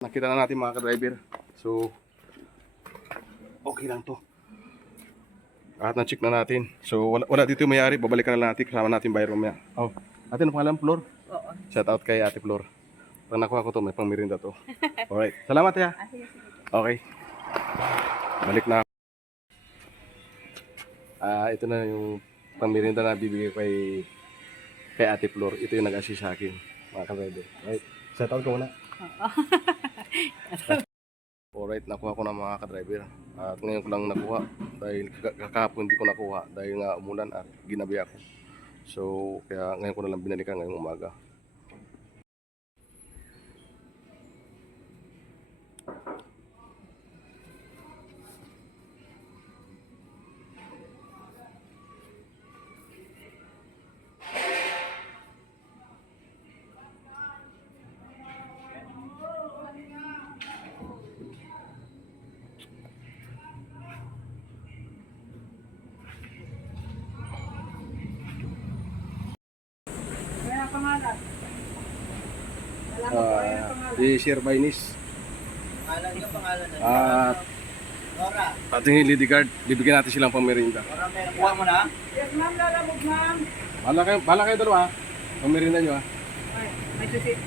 Nakita na natin mga ka-driver. So, okay lang to. At na-check na natin. So, wala dito yung mayari. Babalikan na natin. Kasama natin buyer mamaya. Oh, ate, ano pangalan? Flor? Oo. Shout out kay ate Flor. Pag nakuha ko to, may pang merinda to. Alright. Salamat ya. Okay. Balik na. Ito na yung pang merinda na bibigay kay ate Flor. Ito yung nag-assist sa akin. Mga ka-driver. Right. Shout out ko muna. Alright, nakuha ko na mga ka-driver. At ngayon ko lang nakuha dahil kakahapon hindi ko nakuha dahil nga umulan at ginabi ako. So, kaya ngayon ko na lang binalikan ngayong umaga. Pangalan. Si Sir Bainis. Pangalan niyo, pangalan na. At Nora. ating Lady Guard, bibigyan natin silang pang merinda. Nora, may nakuha mo na? Yes, ma'am. Lalabog, ma'am. Bahala kayo dalawa. Pang merinda nyo ha. Ay, may susit.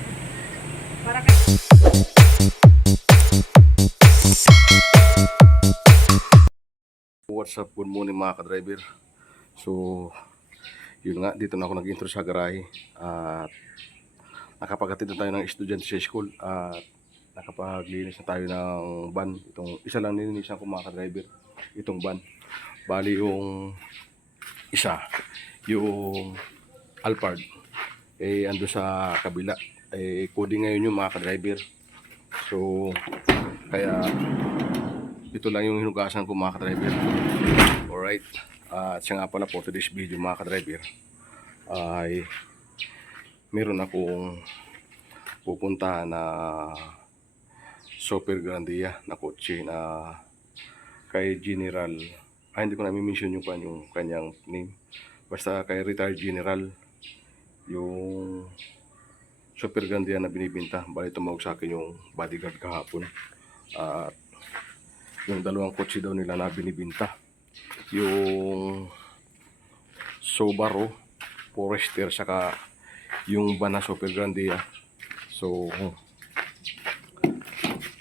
Para kay... What's up? Good morning mga ka-driver. So, yun nga, dito na ako nag-intro sa garahe. At nakapaghatid na tayo ng estudyante sa school. At nakapaglinis na tayo ng van. Itong isa lang nilinisan ko mga ka-driver. Itong van. Bali yung isa, yung Alphard. Ando sa kabila. Coding ngayon yung mga ka-driver. So, kaya ito lang yung hinugasan ko mga ka-driver. Alright. At siya nga pala po today's video mga ka-driver ay meron akong pupuntahan na Super Grandia na kotse na kay General. Hindi ko na i-mention yung kanyang name. Basta kay retired General yung Super Grandia na binibinta. Bali tumawag sa akin yung bodyguard kahapon. At yung dalawang kotse daw nila na binibinta. Yung Subaru Forester saka yung van na Super Grandia. So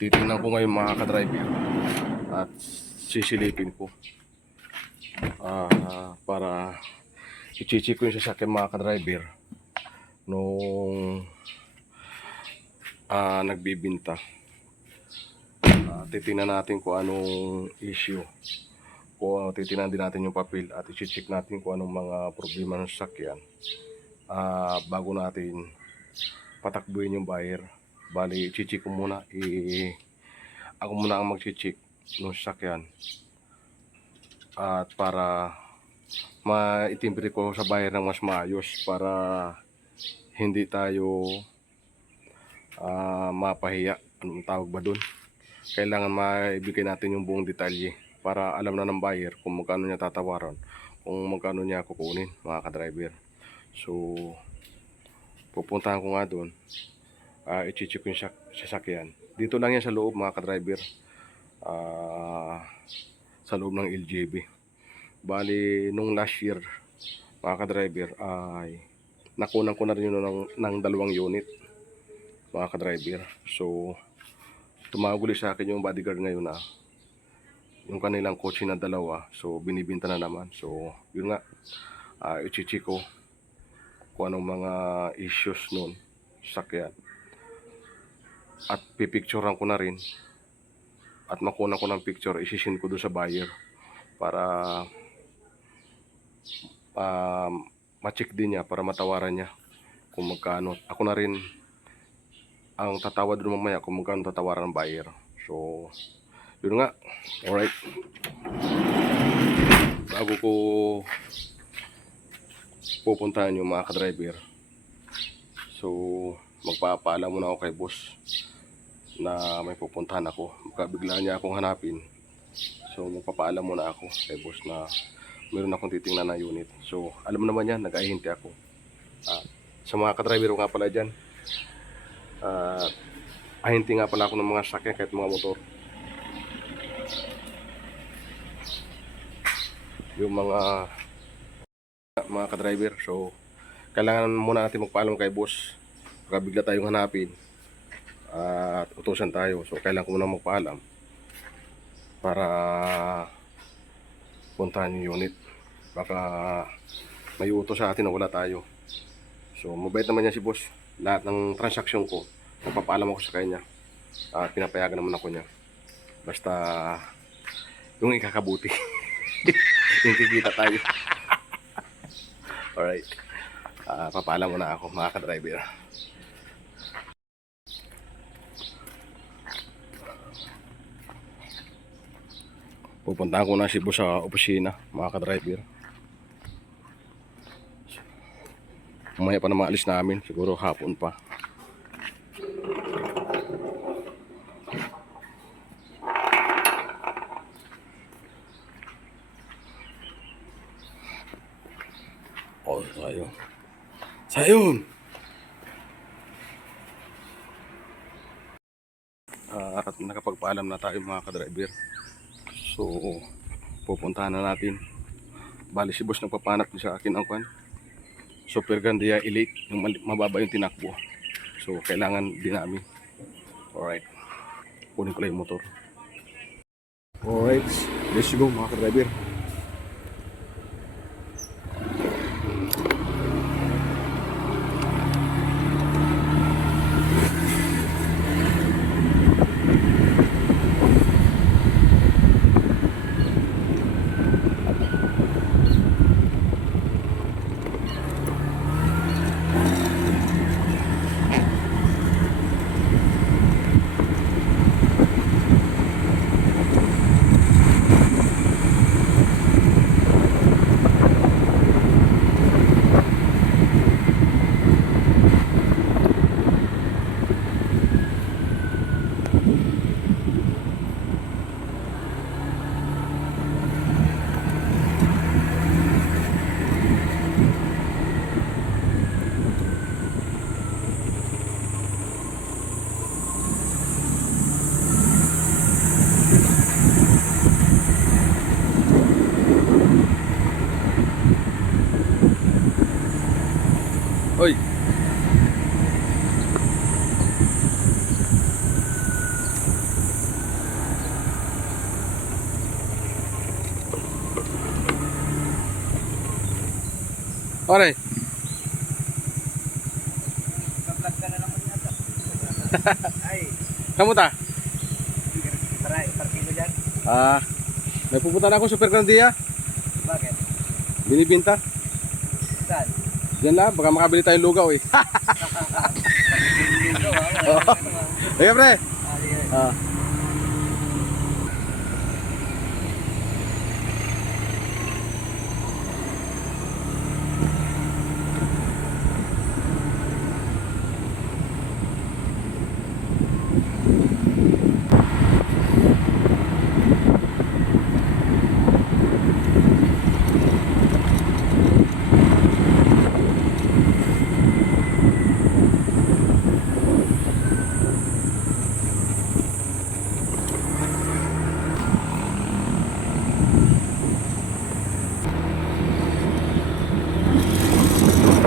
titingnan ko ngayon mga ka-driver at sisilipin ko para i-check ko yung sasakyan mga ka-driver nung nagbibinta. Titingnan natin kung anong issue. Titingnan din natin yung papel at i-check natin kung anong mga problema ng sasakyan bago natin patakbuhin yung buyer. Bali, i-check ko muna. Ako muna ang mag-check ng sasakyan at para maitimbre ko sa buyer ng mas maayos para hindi tayo mapahiya. Anong tawag ba dun? Kailangan maibigay natin yung buong detalye para alam na ng buyer kung magkano niya tatawaran, kung magkano niya kukunin mga ka-driver. So, pupuntahan ko nga doon. I-check yung sasakyan. Dito lang yan sa loob mga ka-driver. Sa loob ng LJB. Bali, nung last year mga ka-driver ay nakunan ko na rin yun ng 2 unit mga ka-driver. So, tumawag ulit sa akin yung bodyguard ngayon na yung kanilang kotse na 2, so binibinta na naman. So yun nga, i-check ko kung anong mga issues nun sakyan at pipicturean ko na rin at makunan ko ng picture, isisin ko doon sa buyer para ma-check din niya, para matawaran niya kung magkano. Ako na rin ang tatawad doon mamaya kung magkano tatawaran ng buyer. So yun nga. Alright. Bago ko pupuntahan yung mga ka-driver, so magpapaalam muna ako kay boss na may pupuntahan ako. Bigla niya akong hanapin. So magpapaalam muna ako kay boss na meron akong titingnan na unit. So alam naman yan, nag-ahinte ako. Sa mga ka-driver ko nga pala dyan, ahinti nga pala ako ng mga sakyan kahit mga motor. Yung mga ka-driver. So, kailangan muna natin magpaalam kay boss. Baka bigla tayong hanapin at utusan tayo. So, kailangan ko muna magpaalam para puntahan yung unit. Baka may utos sa atin na wala tayo. So, mabait naman niya si boss. Lahat ng transaksyon ko, napapaalam ako sa kanya. At pinapayagan naman ako niya. Basta yung ikakabuti. Yung kikita tayo. Alright. Papaalam muna ako mga ka-driver. Pupuntahan ko na si boss sa opisina mga ka-driver. Mamaya pa na maalis namin. Siguro hapon pa. Oh, sayo. Sayon! At nakapagpaalam na tayo mga ka-driver. So, pupuntahan na natin. Bali si boss nagpapanap sa akin ang kwan. Super Gandia Elite. Yung mababa yung tinakbo. So, kailangan din namin. Alright. Kunin ko lang yung motor. Alright. Let's go mga ka-driver. Hoy. Pare. Ka-vlog ka na naman yata. Ay, Kamuta? tara, parking mo dyan. May pupunta na ako Super Grandia. Bakit? Binibinta. Saan? Diyan lang, baka makabili tayong lugaw eh. Dito, Hey, pre. ah.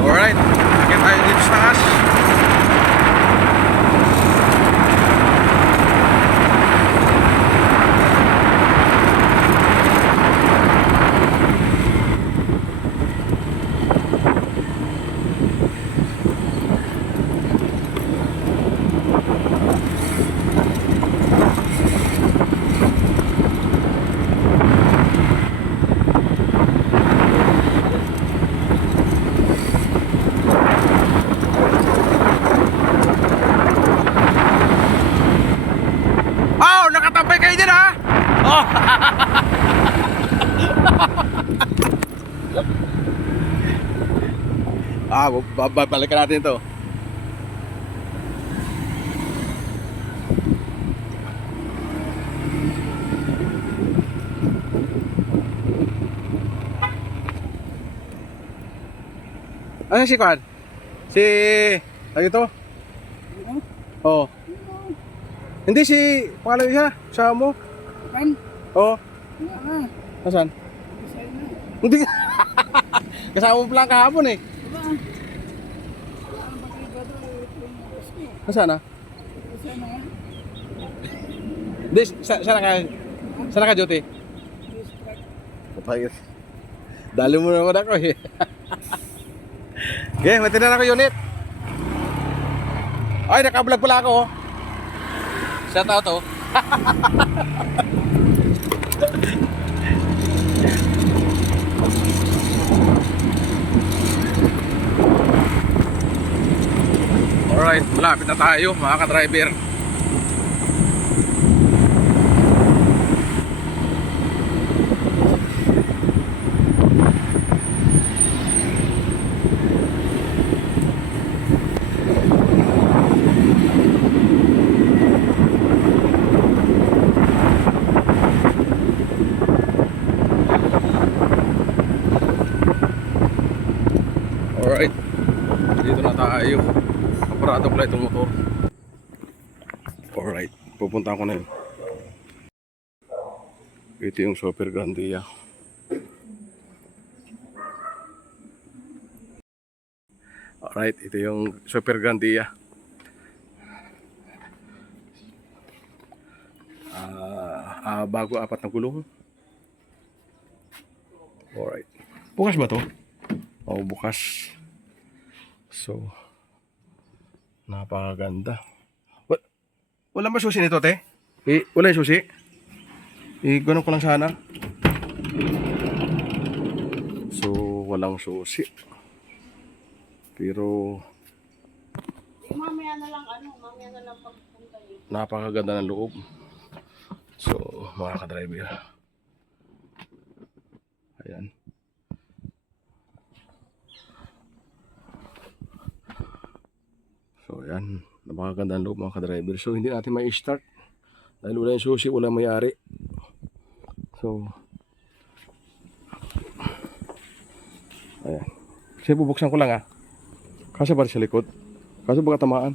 Alright, akit tayo dito sa taas. Balikan natin to. Ano si Kwan? Si... Ano ito? Oh. Hindi si, pangalan niya, sa mo. Kan? Oo. Ah, Nasaan? sa'yo na. Hindi. Kasama mo pala kahapon eh. Diba? Ano ba kayo ba doon? Lumabas ko. Nasaan na? Kasi na yan. Hindi, sana ka, Jote? Distract. Patayos. Dali mo naman ako eh. Okay, matinan ako unit. Ay, nakablog pala ako oh. Shout out oh. Alright, malapit na tayo mga ka-driver. Alright, dito na tayo. Kaparado pala itong motor. Alright, pupunta ko na yun. Ito yung Super Grandia. Alright, ito yung Super Grandia. Bago 4 na gulong. Alright. Bukas ba to? Oo, bukas. So, napakaganda. Wala ba susi nito, te? Wala yung susi? Ganun ko lang sana. So, walang susi. Pero, Mamaya na lang pagpunta niyo. napakaganda ng loob. So, mga ka-driver. Ayan. So, ayan. Napakaganda ng loob mga ka-driver. So, hindi natin may start. Dahil wala yung susi, wala may-ari. So, ayan. Kasi bubuksan ko lang ah. Kasi ba sa likod? Kasi baka tamaan.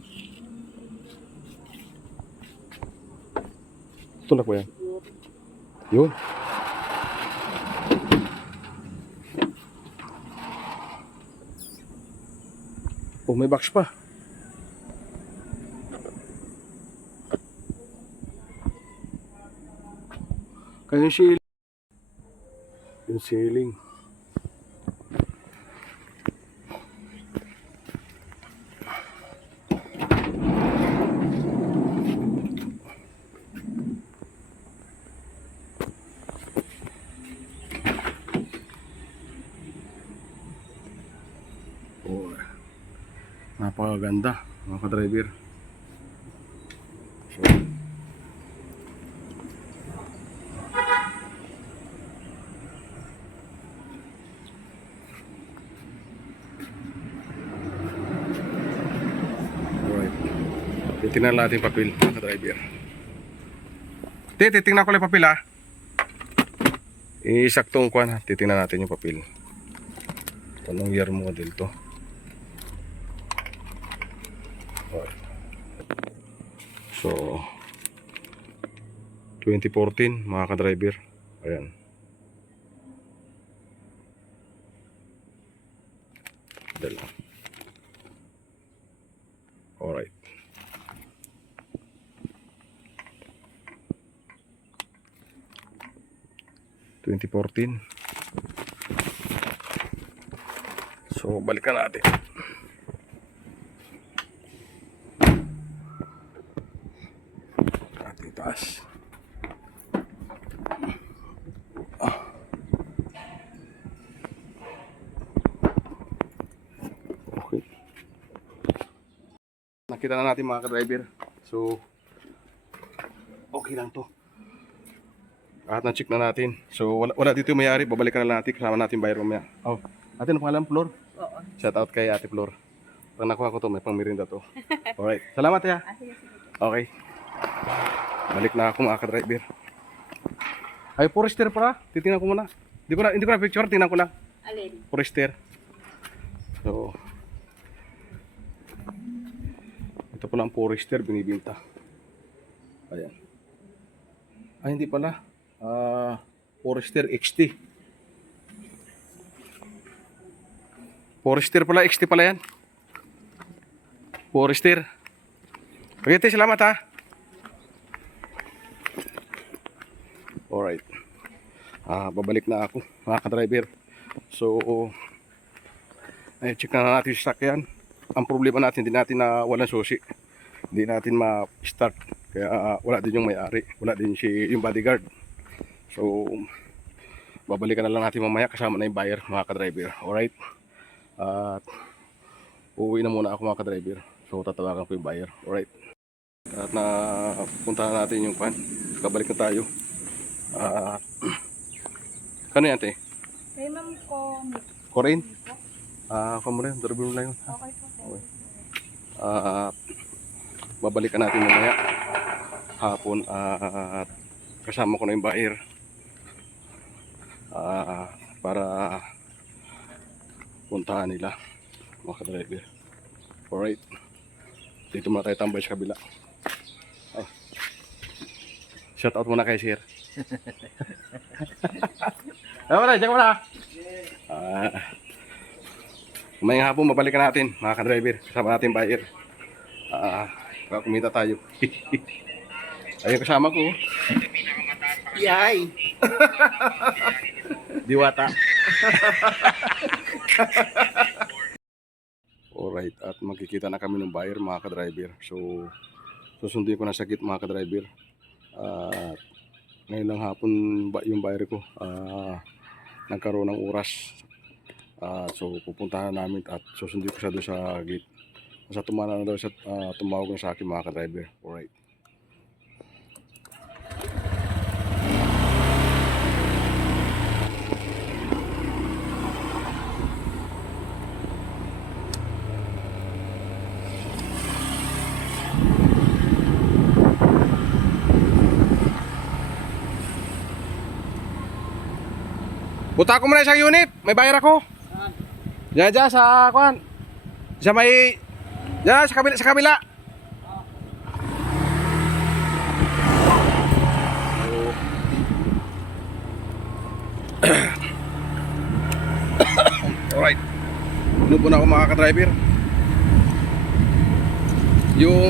Tulak ko yan. Yun. Oh, may box pa. Kaya yung ceiling. Yung ceiling. Oh, napakaganda mga ka-driver. So, alright. Titingnan natin yung papel mga ka-driver. Titingnan ko lang yung papel ha. Isaktong kuhan ha. Titingnan natin yung papel. Anong year model to? Alright. So 2014 mga ka-driver. Ayan. Dala. Alright. (2014) So balikan natin. Ating taas. Okay. Nakita na natin mga ka-driver. So okay lang to. At na-check na natin. So wala dito yung may-ari. Babalikan na natin. Kasama natin buyer mamaya. Oh, ate, ano pangalan? Flor? Oo. Shout out kay Ate Flor. Pag nakuha ko to, may pangmirinda to. Alright. Salamat ya. Okay. Balik na ako mga ka-driver. Ay, Forester para. Titingnan ko muna. Hindi ko na picture. Tingnan ko lang. Alin? Forester. So, ito pala ang Forester binibinta. Ayan. Ay, hindi pala. Forester XT. Forester pala, XT pala yan. Forester. Okay, te, salamat ha. Alright. Babalik na ako, mga ka-driver. So, ay, check na natin yung sakyan. Ang problema natin, hindi natin na walang susi. Hindi natin ma-start. Kaya wala din yung may-ari. Wala din yung bodyguard. So, babalikan na lang natin mamaya kasama na yung buyer, mga ka-driver. Alright. At uuwi na muna ako, mga ka-driver. So, tatawagan ko yung buyer. Alright. At napunta na natin yung pan. Babalik na tayo. Kano yan, te? Kay ma'am ko. Corain? Kamu rin. Darabi mo lang yun. Okay po. Okay. Babalikan natin mamaya hapon at kasama ko na yung buyer para puntahan nila, mga ka-driver. Alright, dito muna tayo tambay sa kabila. Ay. Shout out muna kay Sir. Wala, diyan ka muna. Mamayang hapon mabalikan natin, mga ka-driver. Kasama natin buyer. Kumita tayo. Ayun kasama ko. Yay! Diwata. Alright, at magkikita na kami ng buyer, mga ka-driver. So, susundin ko na sa gate, mga ka-driver. At ngayon lang hapon yung buyer ko nagkaroon ng oras. So, pupuntahan namin at susundin ko siya doon sa gate. Sa tumana na daw siya, tumawag na sa akin, mga ka-driver. Alright. Punta ko muna isang unit. May bayar ako. Diyan sa kuan. Sa may diyan sa kabila. Alright. Nubo na ako, mga ka-driver. Yung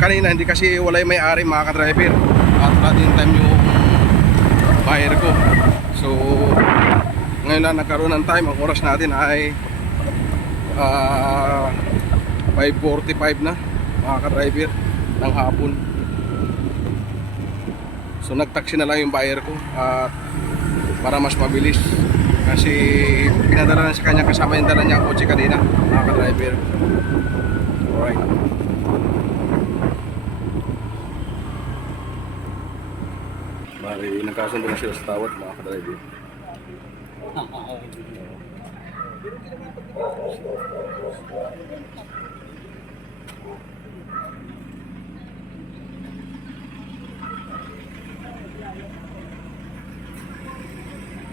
kanina hindi kasi wala yung may-ari, mga ka-driver. At wala din time yung buyer ko. So ngayon lang nagkaroon ng time. Ang oras natin ay 5:45 na, mga ka-driver, ng hapon. So nag-taxi na lang yung buyer ko at para mas mabilis kasi pinadala na sa kanya kasama yung dala niya ang kotse kanina, mga ka-driver. Alright. Bari nagkasundo na sila sa tawad, mga ka-driver.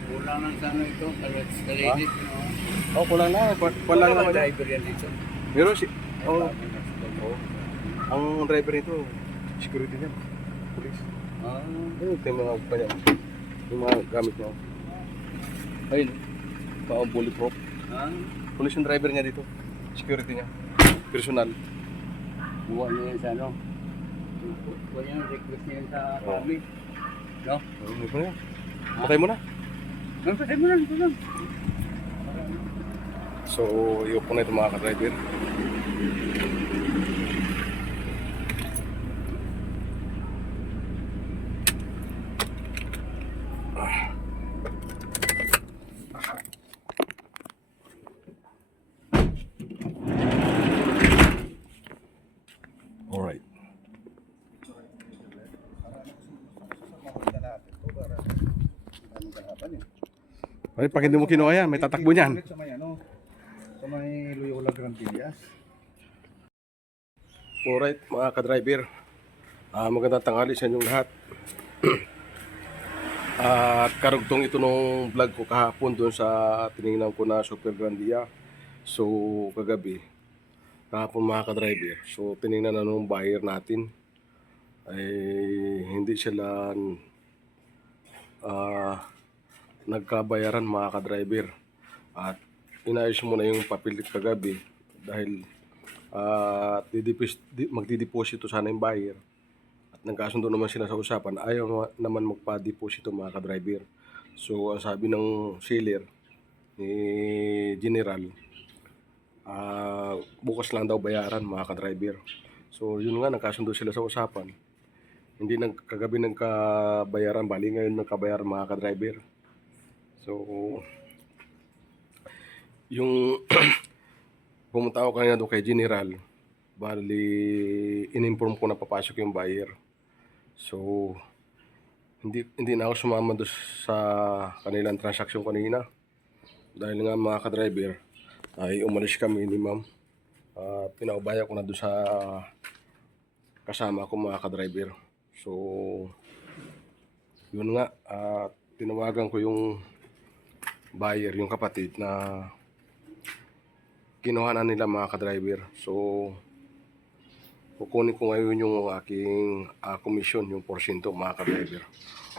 Kulang lang sana ito. Kalinit. Oh, kulang na. Kulang naman. Driver yan dito. Pero ang driver nito, security niya. Police. Ito yung mga kanya. Yung mga gamit niya. Ayun. Paong bulletproof. Police yung driver niya dito. Security niya. Personal. Buwan niya yan sa ano. Buwan niya yung request niya yan sa family. No? Ano mo na yan? Patay mo na. Patay mo lang. Ito lang. So, iyo po na ito, mga ka-driver. Alright. Ay, pag hindi mo kinuha yan, may tatakbo niyan. Sa may ano, sa may Loyola Granadillas. Alright, mga ka-driver. Magandang tanghali sa inyong lahat. At karugtong ito nung vlog ko kahapon doon sa tinignan ko na Super Grandia. So, kagabi, kahapon, mga ka-driver. So, tinignan na nung buyer natin. ay hindi sila nagkabayaran mga ka-driver. At inayos mo na yung papilit kagabi dahil magdideposito sana yung buyer. At nagkasundo naman sila sa usapan, ayaw naman magpa-deposito mga ka-driver. So ang sabi ng seller ni General, bukas lang daw bayaran mga ka-driver. So yun nga, nagkasundo sila sa usapan. Hindi kagabi nagkabayaran, bali ngayon nagkabayaran mga ka-driver. So yung pumunta ako kanina doon kay General, bali in-inform ko na papasok yung buyer. So hindi na ako sumama doon sa kanilang transaksyon kanina dahil nga mga ka-driver ay umalis kami ni ma'am. Pinaubaya ko na doon sa kasama ko mga ka-driver. So yun nga, tinawagan ko yung buyer, yung kapatid na kinuha na nila mga ka-driver. So kukunin ko ngayon yung aking commission, yung porsyento mga ka-driver.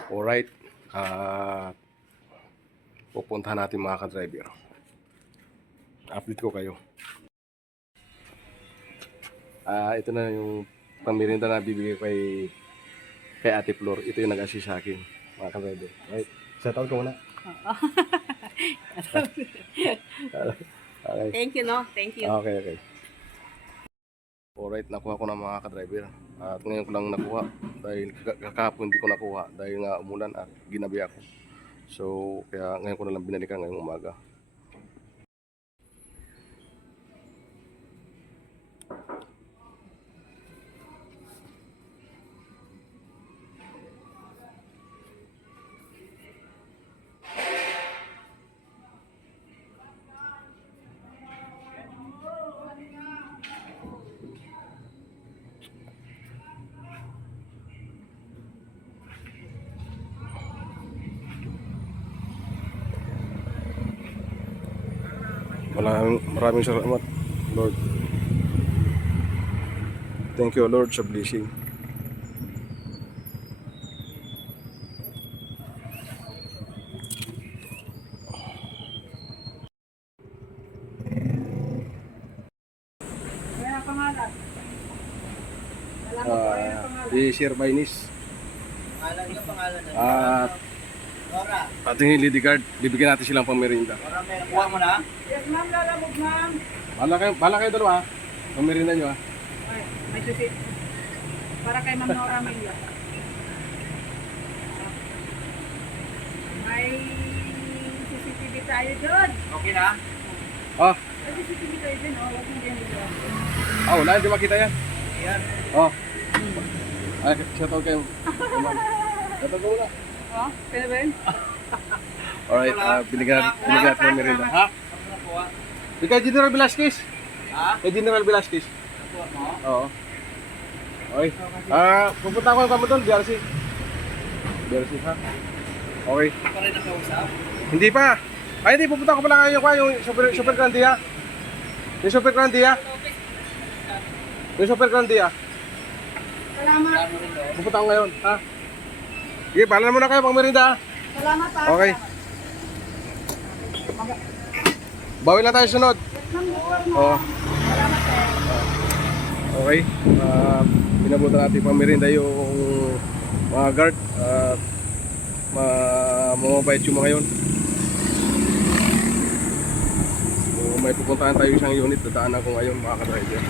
Alright, pupuntahan natin mga ka-driver. Update ko kayo. Ito na yung pamirinda na bibigay kay Ate Flor. Ito yung nag-assist sa akin mga ka-driver. Right, shoutout ko muna. Okay. Thank you, no? Thank you. Okay. Alright, nakuha ko na mga ka-driver. At ngayon ko lang nakuha dahil kakapon hindi ko nakuha dahil nga umulan at ginabi ako. So, kaya ngayon ko na lang binalikan ngayong umaga. Maraming salamat, Lord. Thank you, Lord, sa blessing. Kaya pangalan. Salamat po, kaya pangalan. I-share by Nis. Pangalan niyo, pangalan na. At Nora. ating lady guard, bibigyan natin silang pamirinda. Nora, may nakuha mo na? Yes, ma'am, lalabog, ma'am. Bala kayo dalawa, pamirinda nyo ha. Ay, may susi. Para kay Ma'am Nora Milla. May CCTV tayo doon. Okay na? Oh, May CCTV tayo doon, oh. Huwag mo din dito. wala, hindi makita yan. Ayan. Oh. Ay, shoutout kayo. Shoutout ko muna. Oh, pwede ba yun? Alright, binigyan natin ng merienda. Ha? Ano nakuha? Kay General Velasquez. Ha? Kay General Velasquez. Nakuha mo? Oo. Okay. Pupunta ko kamo doon, BRC. BRC ha? Okay. Hindi pa rin nakausap? Hindi pa. Ay, hindi. Pupunta ko pala ngayon yung Super Grandia. Yung Super Grandia. Yung Super Grandia. Salamat. Ano rin daw? Pupunta ko ngayon, ha? Sige, pala muna kayo pang merienda. Salamat, ha. Okay. Bawi lang tayo sunod. Oo. Salamat, sir. Okay. Pinabutan natin pang merienda yung mga guard. Mamabait yung mga yun. So, may pupuntahan tayo isang unit. Dadaanan ko ngayon mga ka-driver.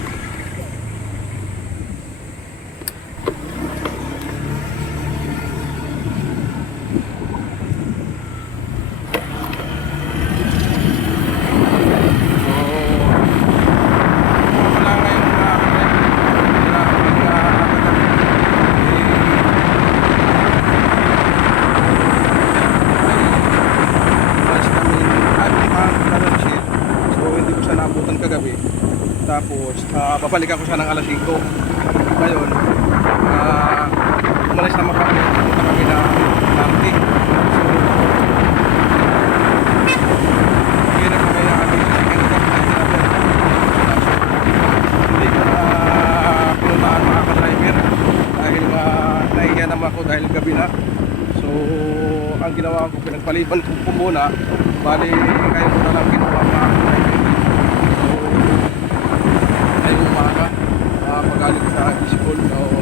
Kagabi. Tapos babalikan ko siya ng alas 5. Ngayon umalis naman kami, pumunta kami na Lamti. So hirap kami na kami hindi ko na pinuntaan mga ka-driver dahil nahiya naman ako dahil gabi na. So ang ginawa ko, pinagpaliban ko muna. Bali kayo muna lang ginawa pa ako. So tayo umaga, pagaling sa school o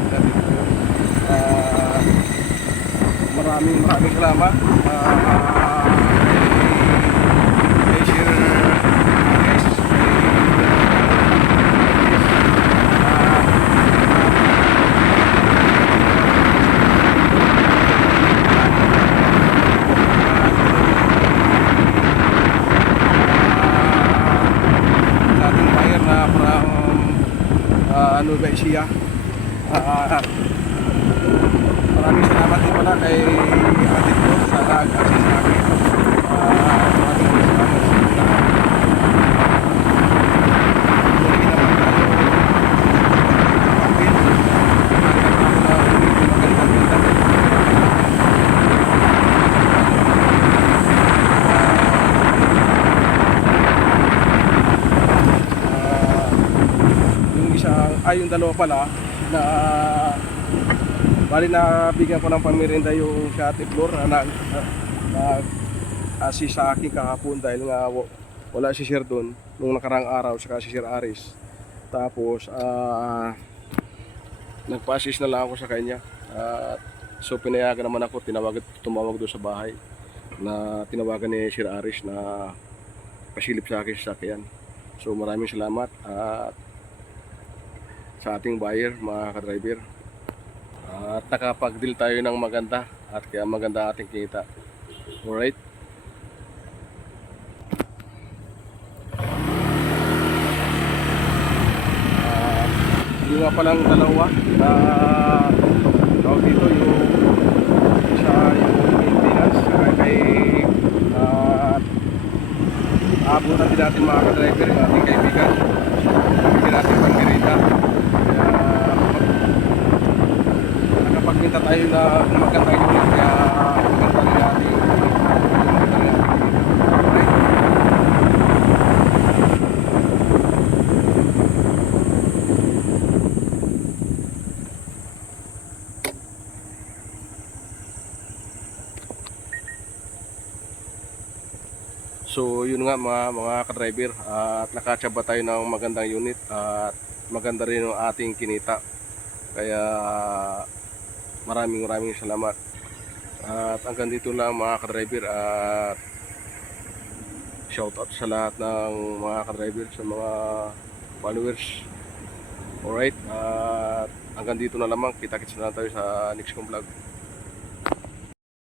maraming salamat kay Sir Aris, sa ating buyer na from Nueva Ecija. Maraming salamat din pala kay Ate ko sa nag-assist sa akin. Maraming salamat sa lahat. Muli naman tayo kapit. Magandang pinta. Yung isang, yung dalawa pala na bali na bigyan ko ng pamirinda yung si Ate Flor na assist sa akin kahapon dahil nga wala si Sir doon nung nakarang araw saka si Sir Aris. Tapos nagpa-assist na lang ako sa kanya. So pinayagan naman ako, tumawag doon sa bahay na tinawagan ni Sir Aris na pasilip sa akin sa sakyan. So maraming salamat at sa ating buyer, mga ka-driver. At nakapag-deal tayo ng maganda at kaya maganda ating kita. Alright. Yung nga palang dalawa na tawag dito yung isa yung maintenance kay abutan din natin mga ka-driver yung ating kaibigan. Hindi natin pang-merita. Nakapagminta tayo na magandang unit kaya maganda rin natin yung maganda rin natin. Alright. So yun nga mga ka-driver, at nakatsaba tayo ng magandang unit at maganda rin yung ating kinita. Kaya maraming salamat. At hanggang dito lang mga ka-driver, at shoutout sa lahat ng mga ka-driver, sa mga followers. Alright, at hanggang dito na lamang. Kita-kits na lang tayo sa next kong vlog.